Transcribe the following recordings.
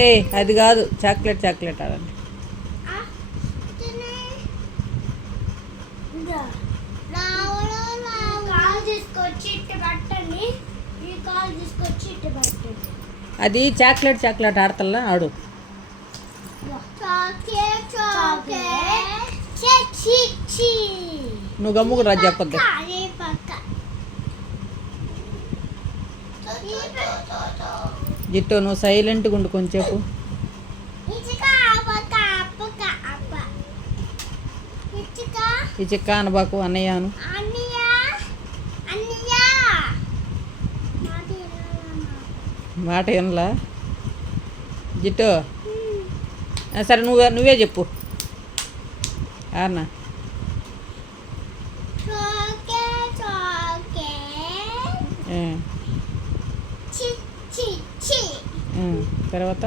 ఏ అది కాదు, chocolate chocolate అదండి. అది చాక్లెట్ చాక్లెట్ ఆడతల్లా ఆడు. నువ్వు గమ్ముకు రా చెప్పొద్దు. జిట్టు నువ్వు సైలెంట్గా ఉండు కొంచెంసేపు. ఈ చిక్క అనబాకు అన్నయ్యాను. మాట వినలా జిట్టు. సరే నువ్వే చెప్పు అన్న. తర్వాత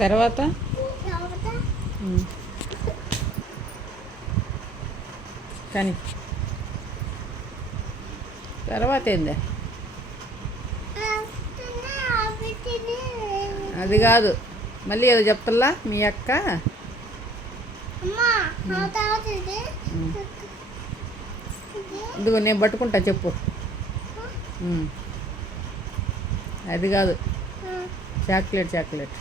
తర్వాత కానీ తర్వాత ఏంది? అది కాదు, మళ్ళీ ఏదో చెప్తల్లా మీ అక్క. ఇదిగో నేను పట్టుకుంటా చెప్పు. అది కాదు, చాక్లెట్ చాక్లెట్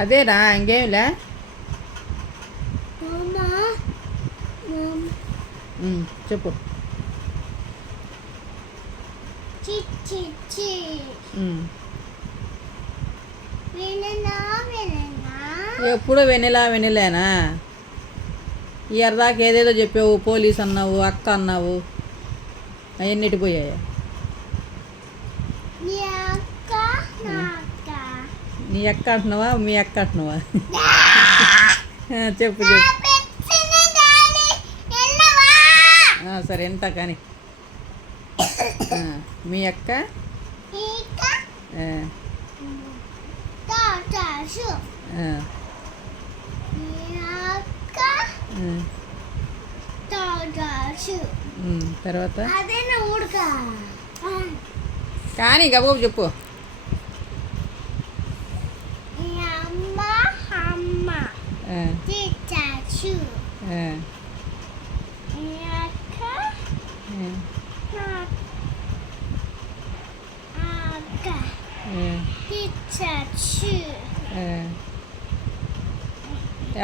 అదేనా? ఇంకేమిలే చెప్పు. ఎప్పుడు వెనిలా వెనిలేనా? ఇయర్దాకా ఏదేదో చెప్పావు, పోలీస్ అన్నావు, అక్క అన్నావు, అవన్నిటి పోయాయా? నీ అక్క అంటున్నావా మీ అక్క అంటున్నావా? చెప్పు చెప్పు. సరే ఎంత కానీ మీ అక్క తర్వాత కానీ గబగబు చెప్పు.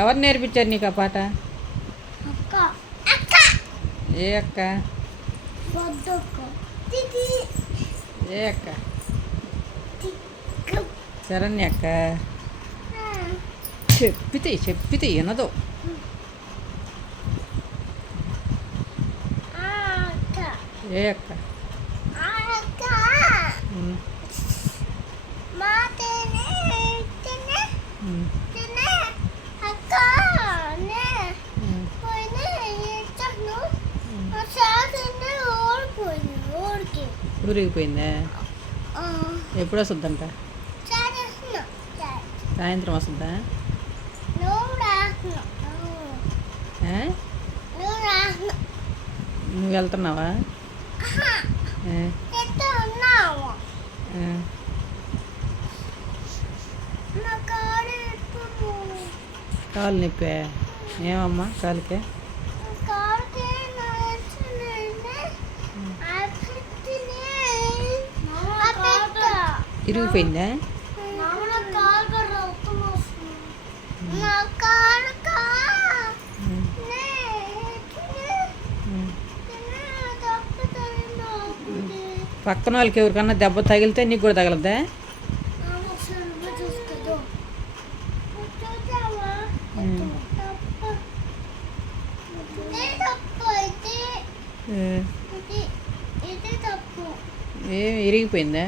ఎవరు నేర్పించారు నీకు ఆ పాట? ఏ అక్క? ఏ అక్క? శరణ్య అక్క. చెప్పితే వినదు. ఏ అక్క? ఊరిగిపోయిందా? ఎప్పుడు వస్తుందంట? సాయంత్రం వస్తుందా? నువ్వు వెళ్తున్నావా? కాలు నొప్పా? ఏమమ్మా కాలుకే? ఇరిగిపోయిందా? పక్కన వాళ్ళకి ఎవరికన్నా దెబ్బ తగిలితే నీకు కూడా తగలద్దా? ఇది తప్పు. ఏం ఇరిగిపోయిందా?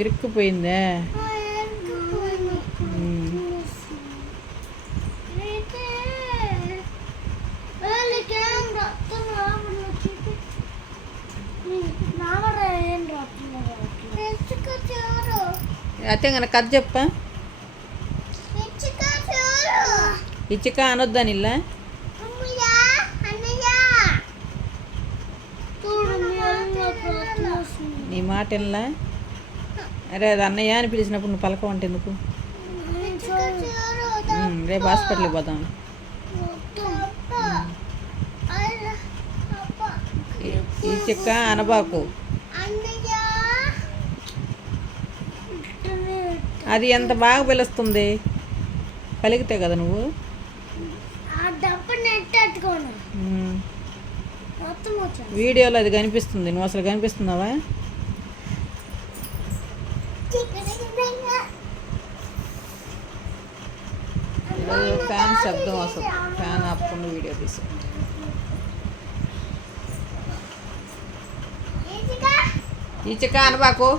ఇరుక్కుపోయిందా? అయితే కనుక కథ చెప్పా. ఇచ్చిక అనొద్దని ఇలా నీ మాట ఎలా? అరే అది అన్నయ్య అని పిలిచినప్పుడు నువ్వు పలకమంటే ఎందుకు? రేపు హాస్పిటల్కి పోదాం. ఈ చిక్క అనబాకు. అది ఎంత బాగా పిలుస్తుంది, పలికితే కదా నువ్వు. వీడియోలో అది కనిపిస్తుంది, నువ్వు అసలు కనిపిస్తున్నావా? ఫ్యాన్ శబ్దం అసలు ఫ్యాన్ ఆపుకుండా వీడియో తీసా. ఈ చిక్క అనబాకు.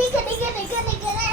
Diga, diga, diga, diga.